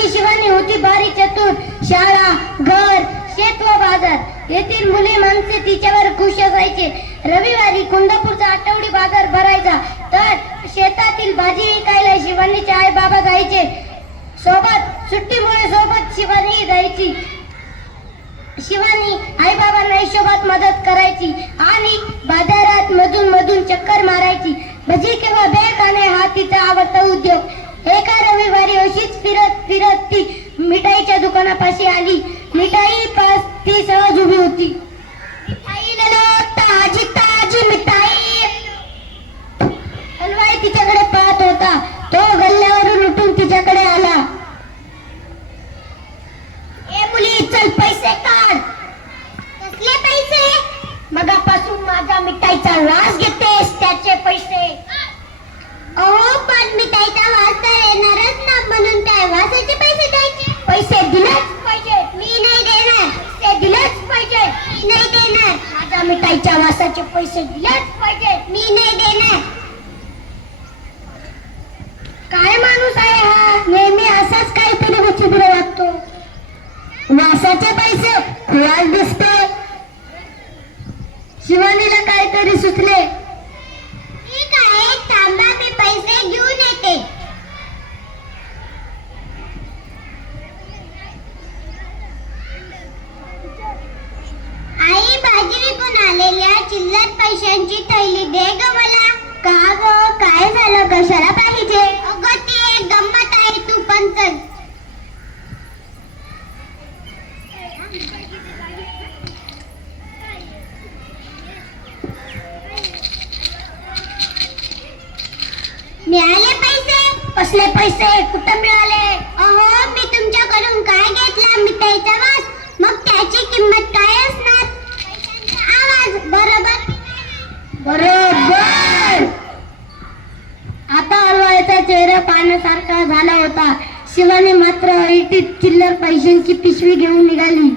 आमची शिवानी होती भारी चतुर. शाळा, घर, शेत व बाजार येथील मुले माणसे तिच्यावर खुश असायचे. रविवारी कुंदापूरचा आठवडी बाजार भरायचा तर शेतातील भाजी विकायला शिवानीचे आई बाबा जायचे. सोबत सुट्टीमुळे सोबत शिवानी जायची. शिवानी आई बाबांना हिशोबात मदत करायची आणि बाजारात मधून मधून चक्कर मारायची. भजी किंवा भेळ खाणे हा तिचा आवडता उद्योग. एका रविवारी अशीच फिरत फिरत ती मिठाईच्या दुकानापाशी आली. मिठाई पास ती सहज उभी होती. मिठाई लो, ताजी ताजी मिठाई. हलवाई तिच्याकडे पाहत होता. तो गल्ल्यावरून उठून तिच्याकडे आला. ए मुली, चल पैसे काढ. कसले पैसे? मगापासून माझा मिठाईचा वास घेतेस, त्याचे पैसे. अहो पण मिठाईचा वास तर येणारच ना, म्हणून काय वासाचे पैसे द्यायचे? पैसे दिलेच पाहिजे. मी नाही देणार. पैसे दिलेच पाहिजे. मी नाही देणार. माझ्या मिठाईच्या वासाचे पैसे दिलेच पाहिजे. मी नाही देणार. काय माणूस आहे हा, नेहमी असाच काहीतरी विचित्र वागतो. वासाचे पैसे खुळाच दिसते. शिवानीला काहीतरी सुचले. ठीक आहे, थांबा, मी पैसे घेऊन येते. आई, भाजी विकून आलेल्या चिल्लर पैशांची थैली दे ग मला. का ग, काय झालं, कशाला पाहिजे? अगं ती एक गंमत आहे, तू पण चल. मिळाले पैसे? कसले पैसे, कुठं मिळाले? अहो मी तुमच्याकडून काय घेतला? मिठाईचा वास. मग त्याची किंमत काय असणार? पैशांचा आवाज. बरोबर बरोबर. आता हलवाईचा चेहरा पाहण्यासारखा झाला होता. शिवानी मात्र ऐटीत चिल्लर पैशांची पिशवी घेऊन निघाली.